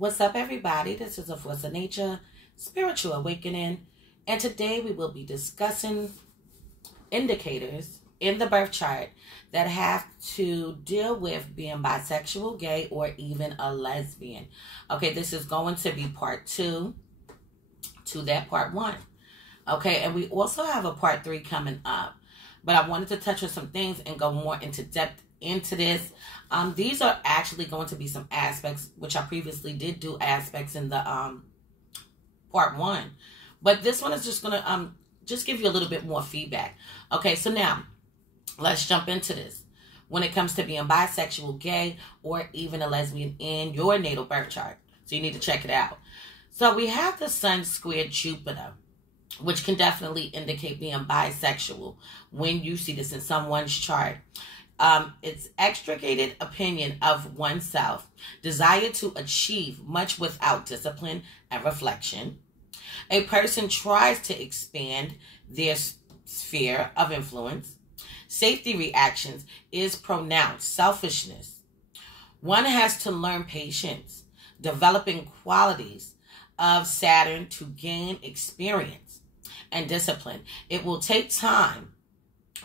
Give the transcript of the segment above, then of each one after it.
What's up, everybody? This is A Force of Nature, Spiritual Awakening, and today we will be discussing indicators in the birth chart that have to deal with being bisexual, gay, or even a lesbian. Okay, this is going to be part 2 to that part 1. Okay, and we also have a part 3 coming up, but I wanted to touch on some things and go more into depth into this. These are actually going to be some aspects, which I previously did do aspects in the part 1, but this one is just going to just give you a little bit more feedback. Okay, so now let's jump into this. When it comes to being bisexual, gay, or even a lesbian in your natal birth chart, so you need to check it out. So we have the Sun squared Jupiter, which can definitely indicate being bisexual when you see this in someone's chart. It's extricated opinion of oneself, desire to achieve much without discipline and reflection. A person tries to expand their sphere of influence. Safety reactions is pronounced selfishness. One has to learn patience, developing qualities of Saturn to gain experience and discipline. It will take time,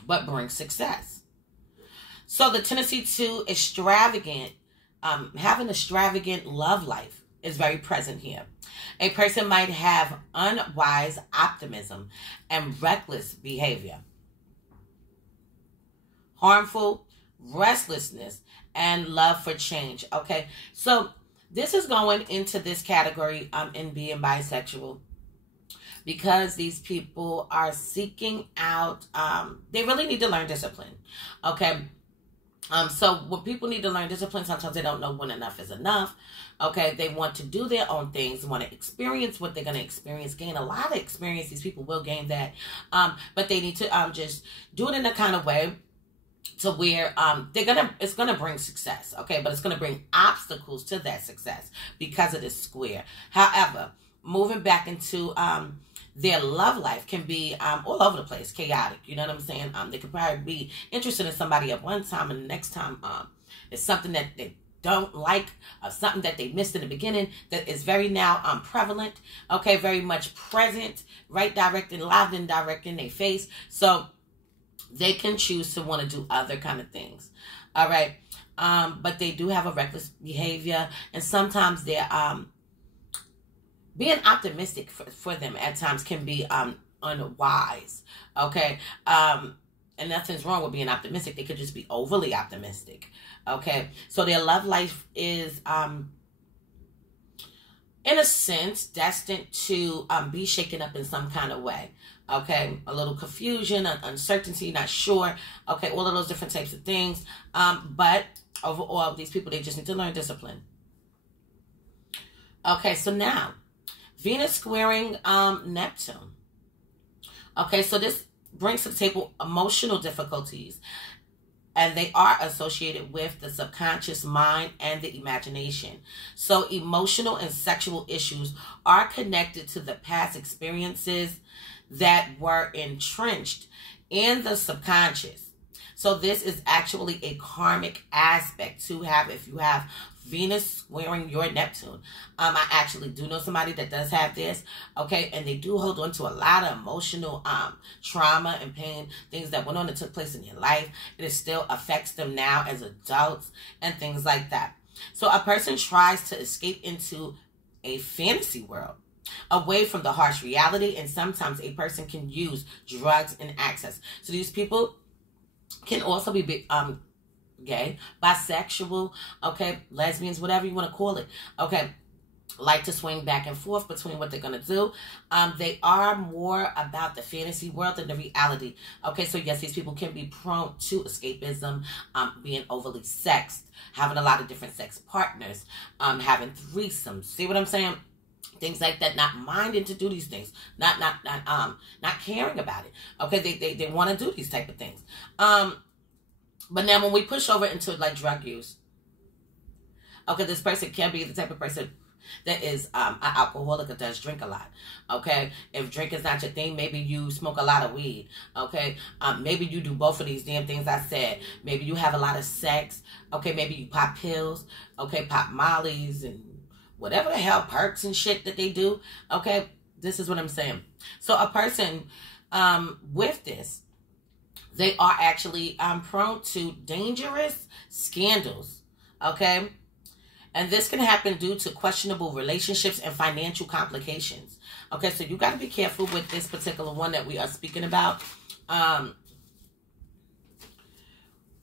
but bring success. So the tendency to have an extravagant love life is very present here. A person might have unwise optimism and reckless behavior, harmful restlessness, and love for change. Okay, so this is going into this category in being bisexual, because these people are seeking out, they really need to learn discipline. Okay. So when people need to learn discipline, sometimes they don't know when enough is enough. Okay, they want to do their own things, want to experience what they're going to experience, gain a lot of experience. These people will gain that, but they need to just do it in a kind of way to where it's gonna bring success. Okay, but it's gonna bring obstacles to that success because of this square. However, moving back into their love life can be all over the place, chaotic. You know what I'm saying? They could probably be interested in somebody at one time, and the next time it's something that they don't like, something that they missed in the beginning that is very now prevalent. Okay, very much present, right, direct and loud and direct in their face. So they can choose to want to do other kind of things. All right, but they do have a reckless behavior, and sometimes they're being optimistic for them at times can be unwise. Okay, and nothing's wrong with being optimistic. They could just be overly optimistic. Okay, so their love life is in a sense destined to be shaken up in some kind of way. Okay, a little confusion, uncertainty, not sure. Okay, all of those different types of things. But overall, these people, they just need to learn discipline. Okay, so now Venus squaring Neptune. Okay, so this brings to the table emotional difficulties, and they are associated with the subconscious mind and the imagination. So emotional and sexual issues are connected to the past experiences that were entrenched in the subconscious. So this is actually a karmic aspect to have if you have Venus squaring your Neptune. I actually do know somebody that does have this. Okay, and they do hold on to a lot of emotional trauma and pain, things that went on that took place in your life. It still affects them now as adults and things like that. So a person tries to escape into a fantasy world, away from the harsh reality, and sometimes a person can use drugs and access. So these people can also be gay, bisexual, okay, lesbians, whatever you want to call it. Okay, like to swing back and forth between what they're going to do. They are more about the fantasy world than the reality. Okay, so yes, these people can be prone to escapism, being overly sexed, having a lot of different sex partners, having threesomes. See what I'm saying? Things like that, not minding to do these things, not caring about it. Okay, they want to do these type of things. But now when we push over into like drug use, okay, this person can be the type of person that is an alcoholic or does drink a lot. Okay, if drink is not your thing, maybe you smoke a lot of weed. Okay, maybe you do both of these damn things I said. Maybe you have a lot of sex. Okay, maybe you pop pills. Okay, pop mollies and whatever the hell perks and shit that they do. Okay, this is what I'm saying. So a person with this, they are actually prone to dangerous scandals. Okay, and this can happen due to questionable relationships and financial complications. Okay, so you got to be careful with this particular one that we are speaking about.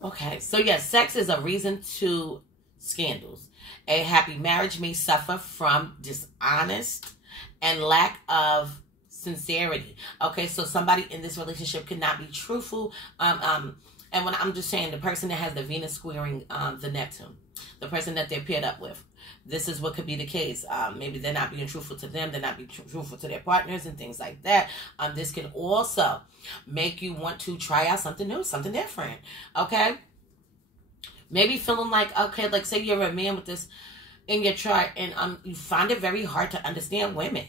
Okay, so yes, sex is a reason to scandals. A happy marriage may suffer from dishonest and lack of sincerity. Okay, so somebody in this relationship cannot be truthful. And when I'm just saying, the person that has the Venus squaring the Neptune, the person that they're paired up with, this is what could be the case. Maybe they're not being truthful to them. They're not being truthful to their partners and things like that. This can also make you want to try out something new, something different. Okay? Maybe feeling like, okay, like say you're a man with this in your chart and you find it very hard to understand women.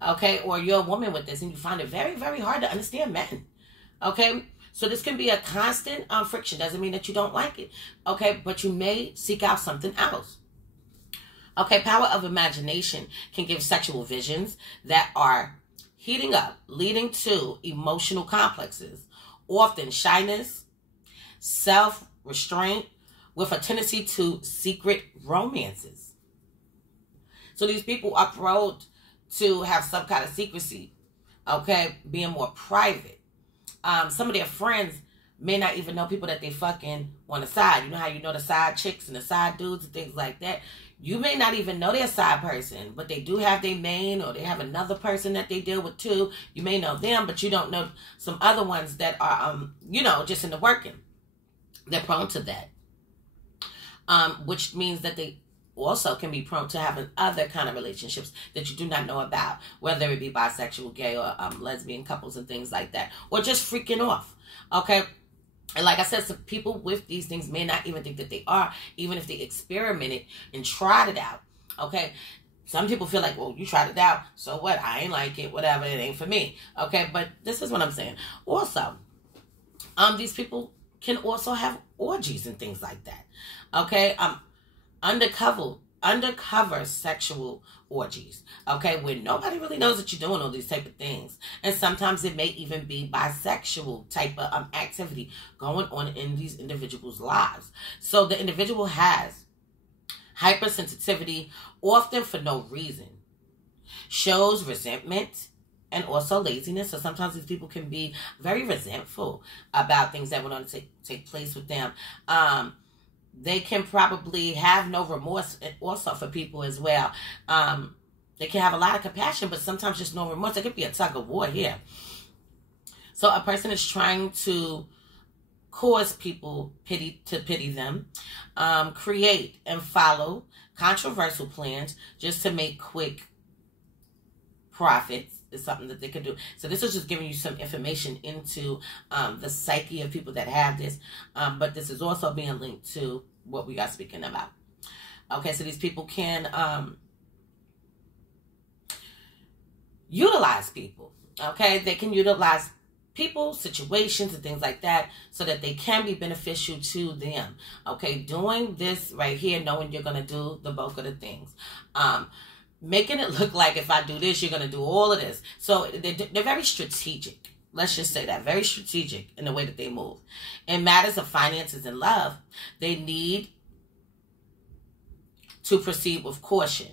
Okay? Or you're a woman with this and you find it very, very hard to understand men. Okay? So this can be a constant friction. Doesn't mean that you don't like it. Okay? But you may seek out something else. Okay, power of imagination can give sexual visions that are heating up, leading to emotional complexes, often shyness, self-restraint, with a tendency to secret romances. So these people are prone to have some kind of secrecy, okay, being more private. Some of their friends may not even know people that they fucking on the side. You know how you know the side chicks and the side dudes and things like that? You may not even know their side person, but they do have their main, or they have another person that they deal with too. You may know them, but you don't know some other ones that are, you know, just in the working. They're prone to that. Which means that they also can be prone to having other kind of relationships that you do not know about, whether it be bisexual, gay, or lesbian couples and things like that, or just freaking off. Okay? And like I said, some people with these things may not even think that they are, even if they experimented and tried it out. Okay? Some people feel like, well, you tried it out, so what? I ain't like it, whatever, it ain't for me. Okay? But this is what I'm saying. Also, these people can also have orgies and things like that. Okay? Undercover sexual orgies, okay, where nobody really knows that you're doing all these type of things. And sometimes it may even be bisexual type of activity going on in these individuals' lives. So the individual has hypersensitivity, often for no reason, shows resentment, and also laziness. So sometimes these people can be very resentful about things that went on to take place with them. They can probably have no remorse also for people as well. They can have a lot of compassion, but sometimes just no remorse. There could be a tug of war here. So a person is trying to cause people to pity them, create and follow controversial plans just to make quick profits is something that they could do. So this is just giving you some information into the psyche of people that have this. But this is also being linked to what we are speaking about. Okay, so these people can utilize people. Okay, they can utilize people, situations, and things like that so that they can be beneficial to them. Okay, doing this right here, knowing you're going to do the bulk of the things. Making it look like if I do this, you're going to do all of this. So they're very strategic. Let's just say that. Very strategic in the way that they move. In matters of finances and love, they need to proceed with caution.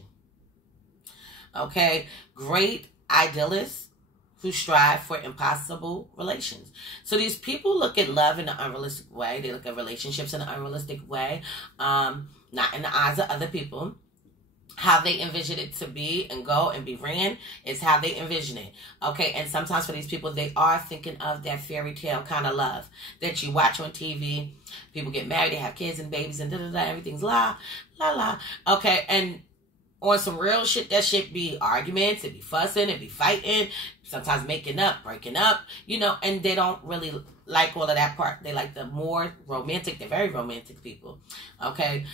Okay? Great idealists who strive for impossible relations. So these people look at love in an unrealistic way. They look at relationships in an unrealistic way. Not in the eyes of other people. How they envision it to be and go and be ran is how they envision it. Okay, and sometimes for these people, they are thinking of that fairy tale kind of love that you watch on TV. People get married, they have kids and babies and da-da-da, everything's la, la, la. Okay, and on some real shit, that shit be arguments, it be fussing, it be fighting, sometimes making up, breaking up, you know, and they don't really like all of that part. They like the more romantic, they're very romantic people, okay?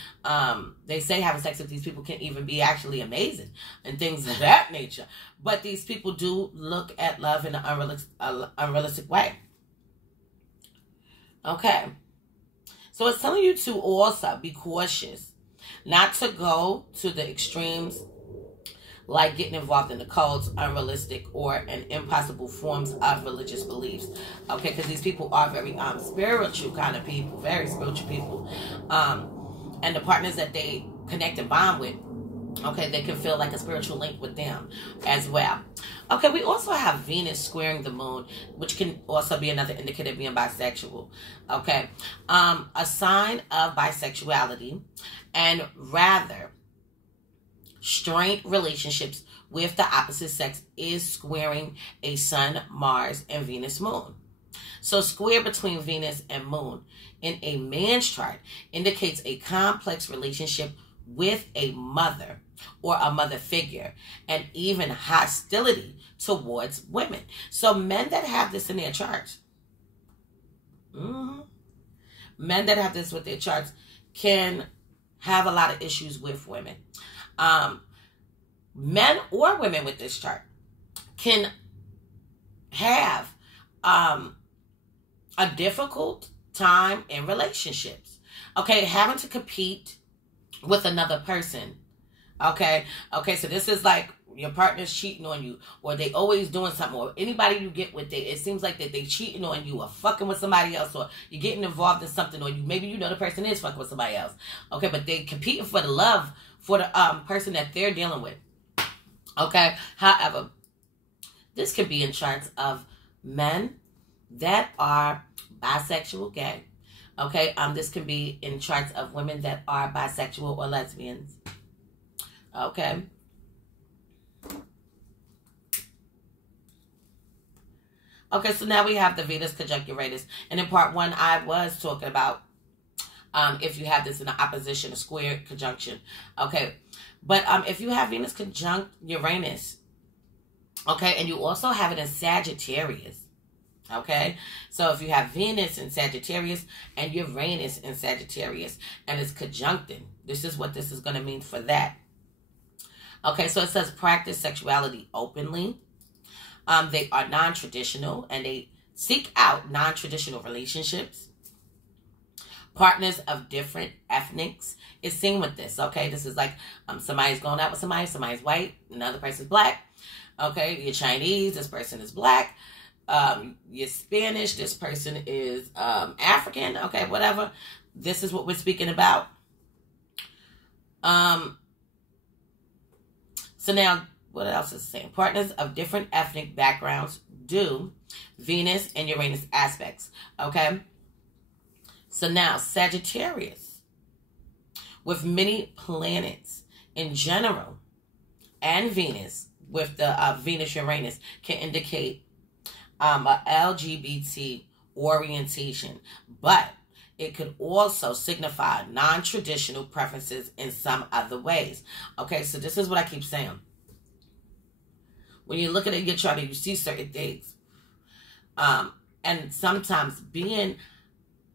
They say having sex with these people can even be actually amazing and things of that nature. But these people do look at love in an unrealistic way. Okay. So it's telling you to also be cautious, not to go to the extremes like getting involved in the cults, unrealistic or and impossible forms of religious beliefs. Okay, because these people are very spiritual kind of people, very spiritual people. And the partners that they connect and bond with, okay, they can feel like a spiritual link with them as well. Okay, we also have Venus squaring the moon, which can also be another indicator of being bisexual. Okay, a sign of bisexuality and rather strained relationships with the opposite sex is squaring a Sun, Mars, and Venus moon. So square between Venus and moon in a man's chart indicates a complex relationship with a mother or a mother figure, and even hostility towards women. So men that have this in their charts, men that have this with their charts can have a lot of issues with women. Men or women with this chart can have a difficult time in relationships. Okay, having to compete with another person. Okay, so this is like your partner's cheating on you, or they always doing something, or anybody you get with, it seems like that they cheating on you, or fucking with somebody else, or you're getting involved in something, or maybe you know the person is fucking with somebody else. Okay, but they competing for the love for the person that they're dealing with. Okay, however, this could be in charts of men that are bisexual, gay. Okay, this can be in charts of women that are bisexual or lesbians. Okay. Okay, so now we have the Venus conjunct Uranus. And in part one, I was talking about if you have this in an opposition, a square conjunction. Okay, but if you have Venus conjunct Uranus, okay, and you also have it in Sagittarius, okay, so if you have Venus in Sagittarius and Uranus in Sagittarius, and it's conjuncting, this is what this is going to mean for that. Okay, so it says practice sexuality openly. They are non-traditional, and they seek out non-traditional relationships. Partners of different ethnics is seen with this. Okay, this is like somebody's going out with somebody's white, another person's black. Okay, you're Chinese, this person is black. You're Spanish, this person is African. Okay, whatever. This is what we're speaking about. So now, what else is it saying? Partners of different ethnic backgrounds do Venus and Uranus aspects. Okay? So now, Sagittarius, with many planets in general, and Venus, with the Venus-Uranus, can indicate a LGBT orientation. But it could also signify non-traditional preferences in some other ways. Okay, so this is what I keep saying. When you look at it, you try to, you see certain things. And sometimes being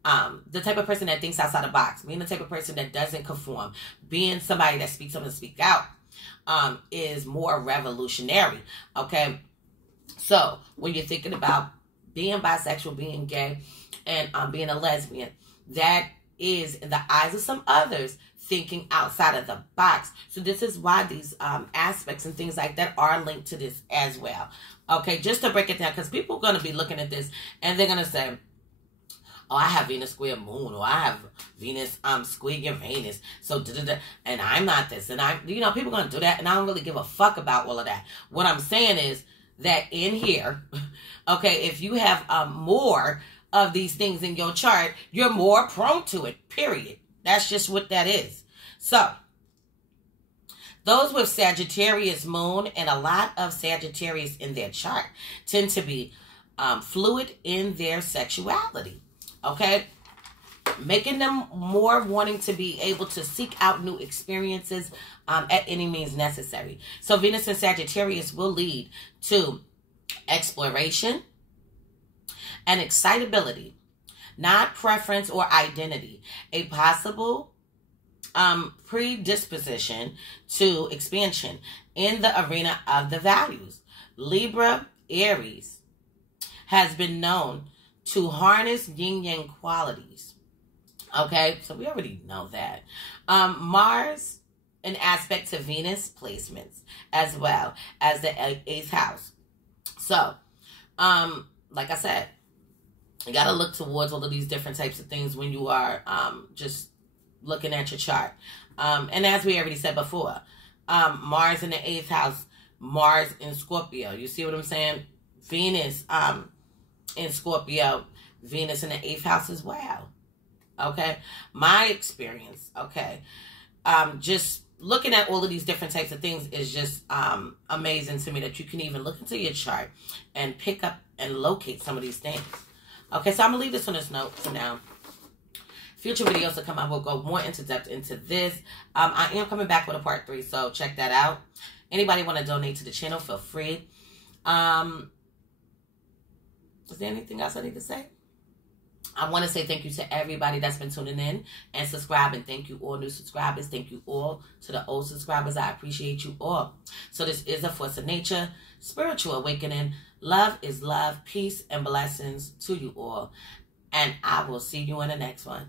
the type of person that thinks outside the box, being the type of person that doesn't conform, being somebody that speaks up and speaks out is more revolutionary. Okay, so when you're thinking about being bisexual, being gay, and being a lesbian, that is, in the eyes of some others, thinking outside of the box. So this is why these aspects and things like that are linked to this as well. Okay, just to break it down, because people are going to be looking at this and they're going to say, oh, I have Venus square moon, or I have Venus square Uranus, so and I'm not this, and people are going to do that, and I don't really give a fuck about all of that. What I'm saying is that in here, okay, if you have more of these things in your chart, you're more prone to it, period. That's just what that is. So, those with Sagittarius moon and a lot of Sagittarius in their chart tend to be fluid in their sexuality. Okay? Making them more wanting to be able to seek out new experiences at any means necessary. So, Venus and Sagittarius will lead to exploration and excitability, not preference or identity. A possible predisposition to expansion in the arena of the values. Libra, Aries has been known to harness yin-yang qualities. Okay, so we already know that. Mars an aspect to Venus placements as well as the 8th house. So, like I said, you got to look towards all of these different types of things when you are just looking at your chart. And as we already said before, Mars in the 8th house, Mars in Scorpio. You see what I'm saying? Venus in Scorpio, Venus in the 8th house as well. Okay? My experience, okay, just looking at all of these different types of things is just amazing to me that you can even look into your chart and pick up and locate some of these things. Okay, so I'm going to leave this on this note for now. Future videos to come out will go more into depth into this. I am coming back with a part 3, so check that out. Anybody want to donate to the channel, feel free. Is there anything else I need to say? I want to say thank you to everybody that's been tuning in and subscribing. Thank you all new subscribers. Thank you all to the old subscribers. I appreciate you all. So this is a force of nature, spiritual awakening. Love is love, peace, and blessings to you all. And I will see you in the next one.